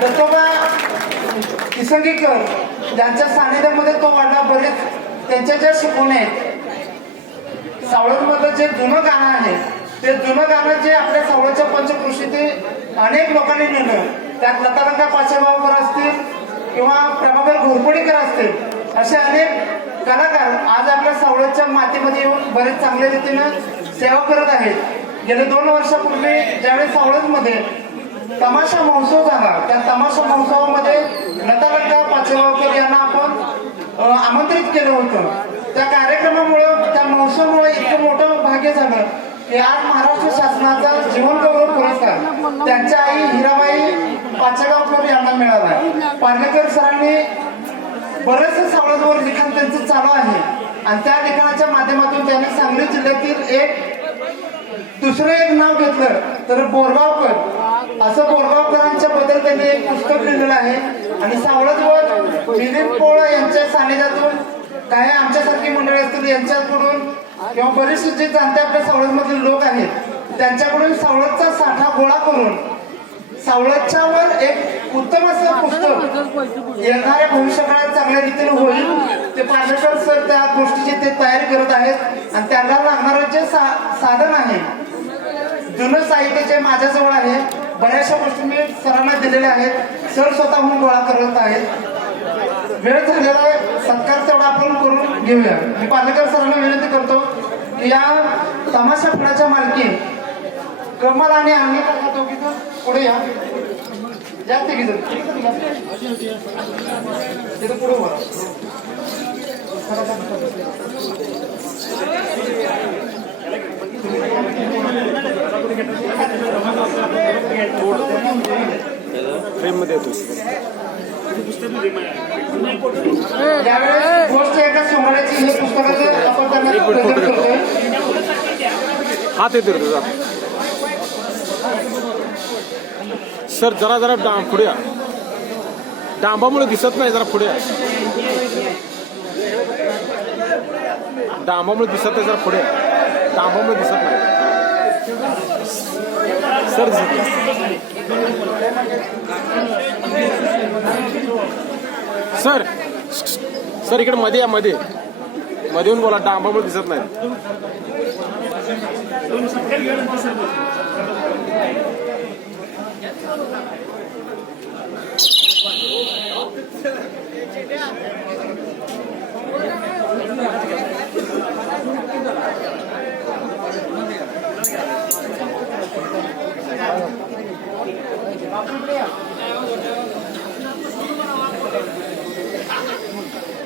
दत्तोबा किसंगीकर ज्यांच्या सानिध्यामध्ये तो वाढला बरेच त्यांच्या ज्या शिकवण आहेत सावळदमधलं जे जुनं गाणं आहे ते जुनं गाणं जे आपल्या सावळच्या पंचकृषीतील अनेक लोकांनी लिहिलं त्यात लतारंगा पाचेगावकर असतील किंवा प्रभाकर घोरपडीकर असतील असे अनेक कलाकार आज आपल्या सावळच्या मातीमध्ये येऊन बरेच चांगल्या रीतीनं सेवा करत आहेत. गेले दोन वर्षापूर्वी ज्यावेळेस सावळदमध्ये तमाशा महोत्सव झाला त्या तमाशा महोत्सवामध्ये लतालता पाचेगावकर यांना आपण आमंत्रित केलं होतं. त्या कार्यक्रमामुळं त्या महोत्सवामुळे इतकं मोठं भाग्य झालं की आज महाराष्ट्र शासनाचा जीवन गौरव पुरस्कार त्यांच्या आई हिराबाई पाचेगावकर यांना मिळाला पार्लेकर सरांनी बरेचसे सावळजवळ लिखाण त्यांचं चालू आहे. आणि त्या लिखाणाच्या माध्यमातून त्यांनी सांगली जिल्ह्यातील एक दुसरं एक नाव घेतलं तर बोरगावकर. असं बोरगावकरांच्या बद्दल त्यांनी एक पुस्तक लिहिलेलं आहे. आणि सावळजवळ दिलीप पोळ यांच्या सानिध्यातून काही आमच्यासारखी मंडळी असतील यांच्याकडून किंवा बरेचसे जे जाणते आपल्या सावळत मधील लोक आहेत त्यांच्याकडून सावळतचा साठा गोळा करून सावळतच्या वर एक उत्तम असं पुस्तक येणाऱ्या भविष्यकाळात चांगल्या रीतीने होईल ते पार्लेकर सर त्या गोष्टीची ते तयारी करत आहेत. आणि त्यांना लागणारं जे सा- साधन आहे जुनं साहित्य जे माझ्याजवळ आहे बऱ्याचशा गोष्टी मी सरांना दिलेल्या आहेत. सर स्वतःहून गोळा करत आहेत. वेळ झालेला आहे. सत्कार तेवढा आपण करून घेऊया. मी पालेकर सरांना विनंती करतो की या तमाशा फळाच्या मालकी कमल आणि आम्ही दोघीजण पुढे या. या तिघीजण. तिथं पुढे बरं राहा. फ्रेममध्ये येतो यावेळेस गोष्ट एका सोमवाराची हे पुस्तकाचं आपण त्यांना present करतोय. हात येतो तुझा. सर जरा जरा डाम पुढे या. डांबामुळे दिसत नाही जरा पुढे या. डांबामुळे दिसत नाही जरा पुढे. डांबामुळे दिसत नाही. सर सर सर इकडे मध्ये या मध्ये. मध्ये येऊन बोला डांबामुळे दिसत नाही.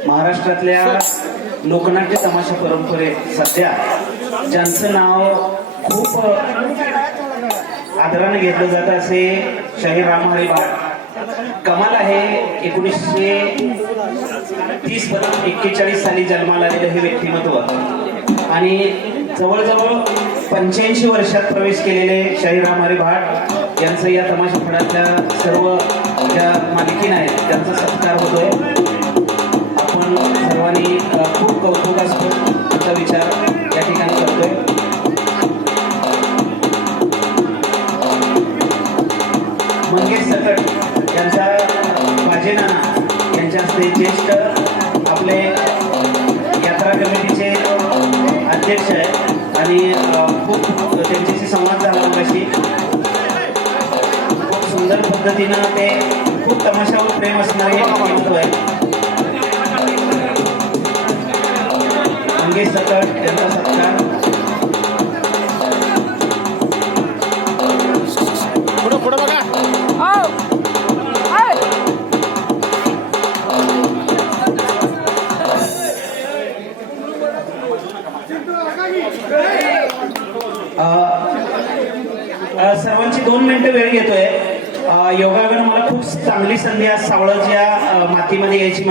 महाराष्ट्रातल्या लोकनाट्य तमाशा परंपरेत सध्या ज्यांचं नाव खूप आदराने घेतलं जातं असे शाहीर रामहरी भाट कमाल आहे एकोणीसशे तीस पर्यंत एक्केचाळीस साली जन्माला आलेलं हे व्यक्तिमत्व. आणि जवळजवळ पंच्याऐंशी वर्षात प्रवेश केलेले शाहीर रामहरी भाट यांचं या तमाशा फळातल्या सर्व ज्या मालकीन आहेत त्यांचा सत्कार होतोय. आपण सर्वांनी खूप कौतुकास्पद असा विचार या ठिकाणी करतोय. मंगेश सकट यांचा बाजेनाना यांच्या हस्ते ज्येष्ठ आपले यात्रा कमिटीचे अध्यक्ष आहेत. आणि खूप त्यांच्याशी संवाद झाला मगाशी. सुंदर पद्धतीनं ते खूप तमाशावर प्रेम असणारे व्यक्तिमत्व आहे अंगे सकट त्यांचा सत्कार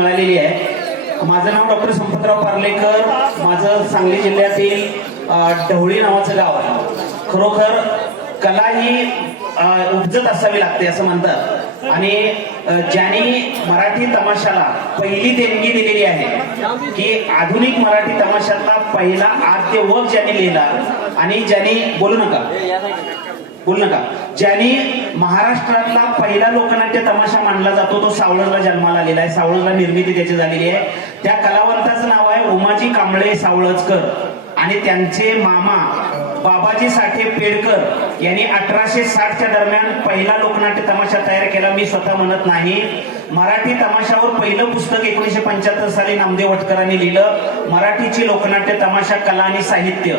मिळालेली आहे. माझं नाव डॉक्टर संपतराव पार्लेकर. माझं सांगली जिल्ह्यातील ढवळी नावाचं गाव आहे. खरोखर कला ही उपजत असावी लागते असं म्हणतात. आणि ज्यांनी मराठी तमाशाला पहिली देणगी दिलेली आहे की आधुनिक मराठी तमाशातला पहिला आद्य वक ज्यांनी लिहिला आणि ज्यांनी बोलू नका. बोल नका. ज्यांनी महाराष्ट्रातला पहिला लोकनाट्य तमाशा मानला जातो तो सावळजला जन्माला आलेला आहे. सावळजला निर्मिती त्याची झालेली आहे. त्या कलावंताचं नाव आहे उमाजी कांबळे सावळजकर. आणि त्यांचे मामा बाबाजी साठे पेडकर यांनी अठराशे साठच्या दरम्यान पहिला लोकनाट्य तमाशा तयार केला. मी स्वतः म्हणत नाही. मराठी तमाशावर पहिलं पुस्तक एकोणीशे पंच्याहत्तर साली नामदेव भटकरांनी लिहिलं. मराठीची लोकनाट्य तमाशा कला आणि साहित्य.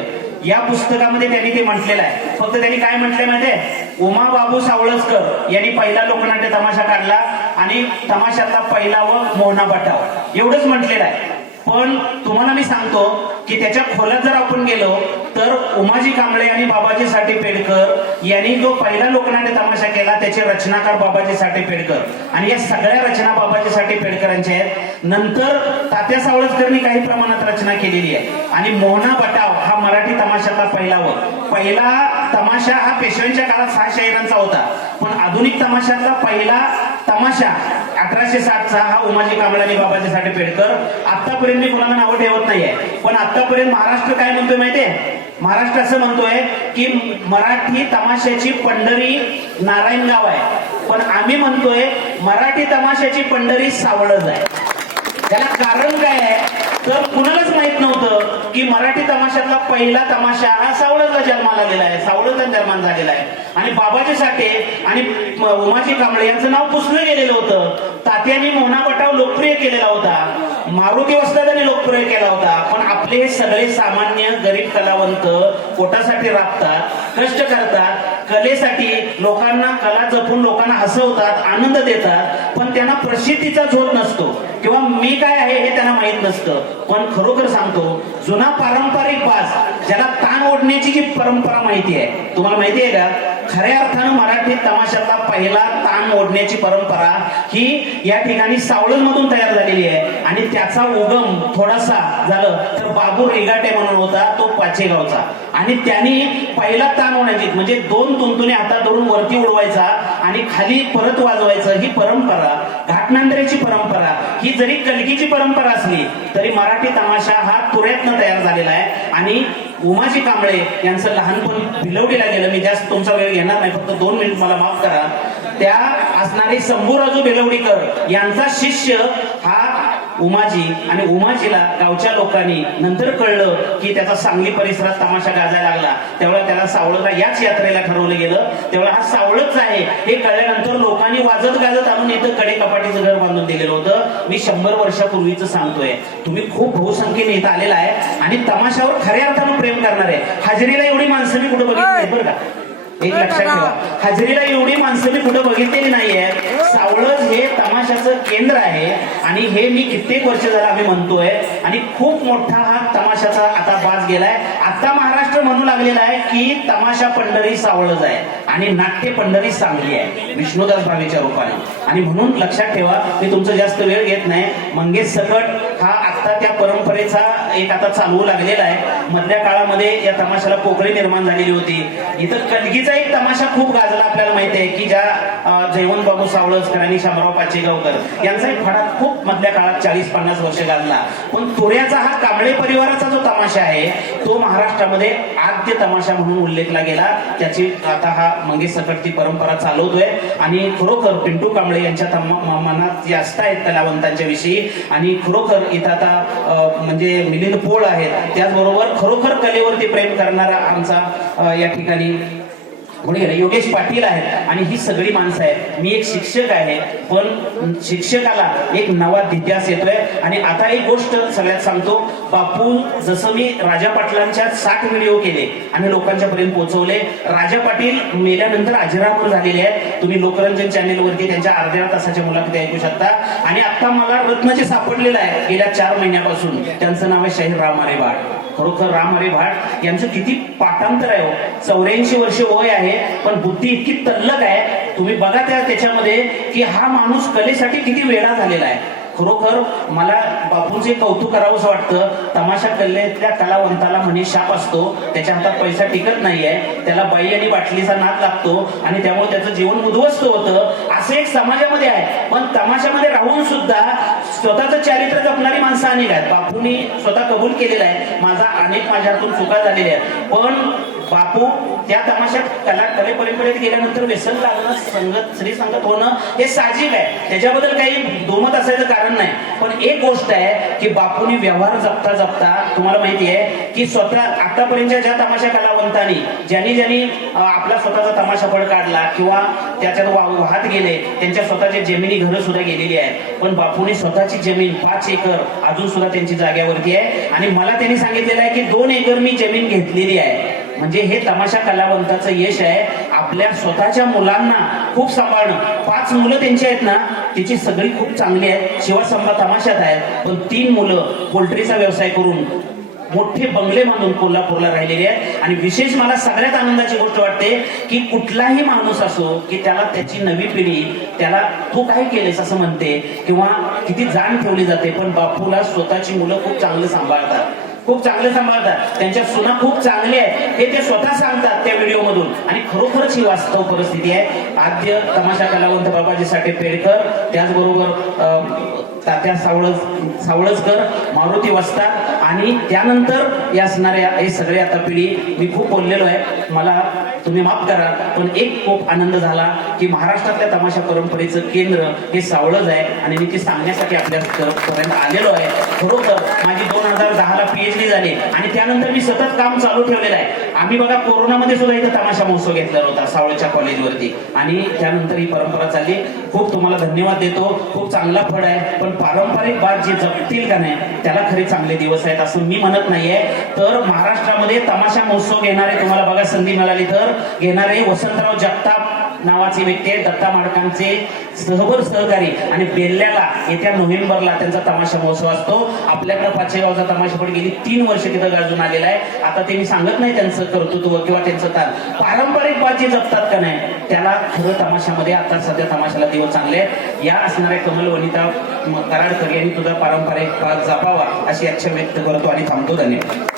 या पुस्तकामध्ये त्यांनी ते म्हटलेलं आहे. फक्त त्यांनी काय म्हटलंय माहितीये? उमा बाबू सावळसकर यांनी पहिला लोकनाट्य तमाशा काढला आणि तमाशातला पहिला व मोहना बटाव एवढंच म्हटलेलं आहे. पण तुम्हाला मी सांगतो की त्याच्या खोलात जर आपण गेलो तर उमाजी कांबळे आणि बाबाजी साठे पेडकर यांनी जो पहिला लोकनाट्य तमाशा केला त्याचे रचनाकार बाबाजी साठे पेडकर. आणि या सगळ्या रचना बाबाजी साठे पेडकरांच्या आहेत. नंतर तात्या सावळजकरनी काही प्रमाणात रचना केलेली आहे. आणि मोहना बटाव हा मराठी तमाशाचा पहिला व. पहिला तमाशा हा पेशव्यांच्या काळात सहा शाहिरांचा होता. पण आधुनिक तमाशातला पहिला तमाशा अठराशे सातचा हा उमाजी कांबळे आणि बाबाजी साठे पेडकर. आतापर्यंत मी कोणाला नावं ठेवत नाहीये. पण आतापर्यंत महाराष्ट्र काय म्हणतोय माहितीये? महाराष्ट्र असं म्हणतोय की मराठी तमाशाची पंढरी नारायणगाव आहे. पण आम्ही म्हणतोय मराठी तमाशाची पंढरी सावळज आहे. त्याला कारण काय आहे? तर कुणालाच माहीत नव्हतं. की मराठी तमाशातला पहिला तमाशा हा सावळतला जन्माला आलेला आहे सावळजला जन्मान झालेला आहे. आणि बाबाजी साठे आणि उमाजी कांबळे यांचं नाव पुसलं गेलेलं होतं. तात्यांनी मोहना पटाव लोकप्रिय केलेला होता. मारुती वस्तादांनी लोकप्रिय केला होता. पण आपले हे सगळे सामान्य गरीब कलावंत पोटासाठी राबतात कष्ट करतात. कलेसाठी लोकांना कला जपून लोकांना हसवतात आनंद देतात पण त्यांना प्रसिद्धीचा झोत नसतो. किंवा मी काय आहे हे त्यांना माहीत नसतं. पण खरोखर सांगतो जुना पारंपरिक वास ज्याला ताण ओढण्याची जी परंपरा माहिती आहे तुम्हाला माहिती आहे का? खऱ्या अर्थानं मराठी तमाशातला पहिला ताण ओढण्याची परंपरा ही या ठिकाणी सावळून मधून तयार झालेली आहे. आणि त्याचा उगम थोडासा झालं तर बाबू रेगाटे म्हणून होता तो पाचेगावचा आणि त्यांनी पहिला ताण होण्याची म्हणजे दोन तुंतुने हातात धरून वरती उडवायचा आणि खाली परत वाजवायचं ही परंपरा घाटनांदरेची परंपरा ही जरी कलगीची परंपरा असली तरी मराठी तमाशा हा तुऱ्यातनं तयार झालेला आहे. आणि उमाजी कांबळे यांचं लहानपण भिलवडीला गेलं मी जास्त तुमचा वेळ घेणार नाही फक्त दोन मिनिट मला माफ करा. त्या असणारे शंभूराजू बेलवडीकर यांचा शिष्य हा उमाजी आणि उमाजीला गावच्या लोकांनी नंतर कळलं की त्याचा सांगली परिसरात तमाशा गाजायला लागला. तेव्हा त्याला सावळला याच यात्रेला ठरवलं गेलं. तेव्हा हा सावळच आहे. हे कळल्यानंतर लोकांनी वाजत गाजत आणून इथं कडे कपाटीचं घर बांधून दिलेलं होतं. मी शंभर वर्षापूर्वीच सांगतोय. तुम्ही खूप बहुसंख्येने इथं आलेला आहे आणि तमाशावर खऱ्या अर्थानं प्रेम करणार आहे. हाजरीला एवढी माणसं मी कुठं बघितली? नाही बरं का? एक लक्षात ठेवा. हाजरीला एवढी माणसं मी कुठं बघितलेली नाहीये सावळज हे तमाशाचं केंद्र आहे आणि हे मी कित्येक वर्ष झालं आम्ही म्हणतोय आणि खूप मोठा हा तमाशाचा आता बाज गेलाय. आता महाराष्ट्र म्हणू लागलेला आहे की तमाशा पंढरी सावळज आहे आणि नाट्य पंढरी सांगली आहे. विष्णुदास भावेच्या रूपाने. आणि म्हणून लक्षात ठेवा मी तुमचं जास्त वेळ घेत नाही. मंगेश सकट हा आता त्या परंपरेचा एक आता चालवू लागलेला आहे. मधल्या काळामध्ये या तमाशाला पोकळी निर्माण झालेली होती. इथं कलगीचा एक तमाशा खूप गाजला आपल्याला माहिती आहे की ज्या जयवंत बाबू सावळजकर आणि शामराव पाचेगावकर यांचा एक फडा खूप मधल्या काळात चाळीस पन्नास वर्ष गाजला. पण तोऱ्याचा हा कांबळे परिवाराचा जो तमाशा आहे तो महाराष्ट्रामध्ये आद्य तमाशा म्हणून उल्लेखला गेला. त्याची आता हा मंगेश सकटची परंपरा चालवतोय. आणि खरोखर पिंटू कांबळे यांच्या मनात जे असत आहेत कलावंतांच्या विषयी आणि खरोखर इथं आता म्हणजे मिलिंद पोळ आहेत त्याचबरोबर खरोखर कलेवरती प्रेम करणारा आमचा या ठिकाणी योगेश पाटील आहेत. आणि ही सगळी माणसं आहेत. मी एक शिक्षक आहे पण शिक्षकाला एक नवा इतिहास येतोय. आणि आता एक गोष्ट सगळ्यात सांगतो. बापू जसं मी राजा पाटलांच्या साठ व्हिडिओ केले आणि लोकांच्या पर्यंत पोहोचवले राजा पाटील मेल्यानंतर अजरामर झालेले आहेत. तुम्ही लोकरंजन चॅनेल वरती त्यांच्या अर्ध्या तासाच्या मुलाखती ऐकू शकता. आणि आता मला रत्न जे सापडलेलं आहे. गेल्या चार महिन्यापासून. त्यांचं नाव आहे शहीर राम अरे भाट खरोखर राम अरे भाट यांचं किती पाठांतर आहे हो. चौऱ्याऐंशी वर्ष वय आहे पण बुद्धी इतकी तल्लक आहे. तुम्ही बघा त्या त्याच्यामध्ये की हा माणूस कलेसाठी किती वेळा झालेला आहे. खरोखर मला बापूंचे कौतुक करावंच वाटतं. तमाशा कल्लेतल्या कलावंताला म्हणे शाप असतो. त्याच्या हातात पैसा टिकत नाहीये. त्याला बाई आणि बाटलीचा नाद लागतो आणि त्यामुळे त्याचं जीवन उद्ध्वस्त होतं. असं एक समाजामध्ये आहे. पण तमाशामध्ये राहून सुद्धा स्वतःचं चारित्र्य जपणारी माणसं अनेक आहेत. बापूंनी स्वतः कबूल केलेलं आहे. माझा अनेक माझ्या हातून चुका झालेल्या आहेत. पण बापू त्या तमाशात कला कले गेल्यानंतर व्यसन लागणं संगत श्री संगत होणं हे साहजिक आहे. त्याच्याबद्दल काही दोमत असायचं कारण नाही. पण एक गोष्ट आहे की बापूने व्यवहार जपता जपता तुम्हाला माहिती आहे की स्वतः आतापर्यंतच्या ज्या तमाशा कलावंतांनी ज्यांनी ज्यांनी आपला स्वतःचा तमाशा फळ काढला किंवा त्याच्यात वा- वाहत गेले त्यांच्या स्वतःच्या जमिनी घरं सुद्धा गेलेली आहेत. पण बापूने स्वतःची जमीन पाच एकर अजून सुद्धा त्यांची जाग्यावरती आहे. आणि मला त्यांनी सांगितलेलं आहे की दोन एकर मी जमीन घेतलेली आहे. म्हणजे हे तमाशा कलावंताचं यश आहे. आपल्या स्वतःच्या मुलांना खूप सांभाळणं. पाच मुलं त्यांची आहेत ना तिची सगळी खूप चांगली आहेत. शिवासंबा तमाशात आहेत. पण तीन मुलं पोल्ट्रीचा व्यवसाय करून मोठे बंगले बांधून कोल्हापूरला राहिलेले आहेत. आणि विशेष मला सगळ्यात आनंदाची गोष्ट वाटते की कुठलाही माणूस असो की त्याला त्याची नवी पिढी त्याला तू काय केलेस असं म्हणते किंवा किती जाण ठेवली जाते पण बापूला स्वतःची मुलं खूप चांगलं सांभाळतात. खूप चांगले सांभाळतात. त्यांच्या सुना खूप चांगले आहेत. हे ते स्वतः सांगतात त्या व्हिडिओ मधून आणि खरोखरच ही वास्तव परिस्थिती आहे. आद्य तमाशा कलावंत बाबाजी साठे पेडकर त्याचबरोबर तात्या सावळज सावळजकर मारुती वस्ताद आणि त्यानंतर या असणाऱ्या हे सगळे आता पिढी मी खूप बोललेलो आहे. मला तुम्ही माफ करा पण एक खूप आनंद झाला की महाराष्ट्रातल्या तमाशा परंपरेचं केंद्र हे सावळज आहे आणि मी ते सांगण्यासाठी आपल्या पर्यंत आलेलो आहे. खरोखर माझी दोन हजार दहाला पीएचडी झाली आणि त्यानंतर मी सतत काम चालू ठेवलेलं आहे. आम्ही बघा कोरोनामध्ये सुद्धा इथं तमाशा महोत्सव घेतला होता सावळच्या कॉलेजवरती. आणि त्यानंतर ही परंपरा चालली. खूप तुम्हाला धन्यवाद देतो. खूप चांगला फळ आहे. पण पारंपरिक बात जे जपतील का नाही त्याला खरे चांगले दिवस आहेत असं मी म्हणत नाहीये. तर महाराष्ट्रामध्ये तमाशा महोत्सव घेणारे तुम्हाला बघा संधी मिळाली तर. घेणारे वसंतराव जगताप नावाचे व्यक्ती आहे दत्ता माडकांचे सहबर सहकारी. आणि बेल्ल्याला येत्या नोव्हेंबरला त्यांचा तमाशा महोत्सव असतो. आपल्याकडे पाचेगावचा तमाशा पण गेली तीन वर्ष तिथं गाजून आलेला आहे. आता त्यांनी सांगत नाही त्यांचं कर्तृत्व किंवा त्यांचं ताण पारंपरिक बात जपतात का नाही? त्याला खरं तमाशामध्ये आता सध्या तमाशाला दिवस चांगले आहेत. या असणाऱ्या कमल वनिता कराडकर यांनी तुझा पारंपरिक भाग जपावा अशी इच्छा व्यक्त करतो आणि थांबतो धन्यवाद.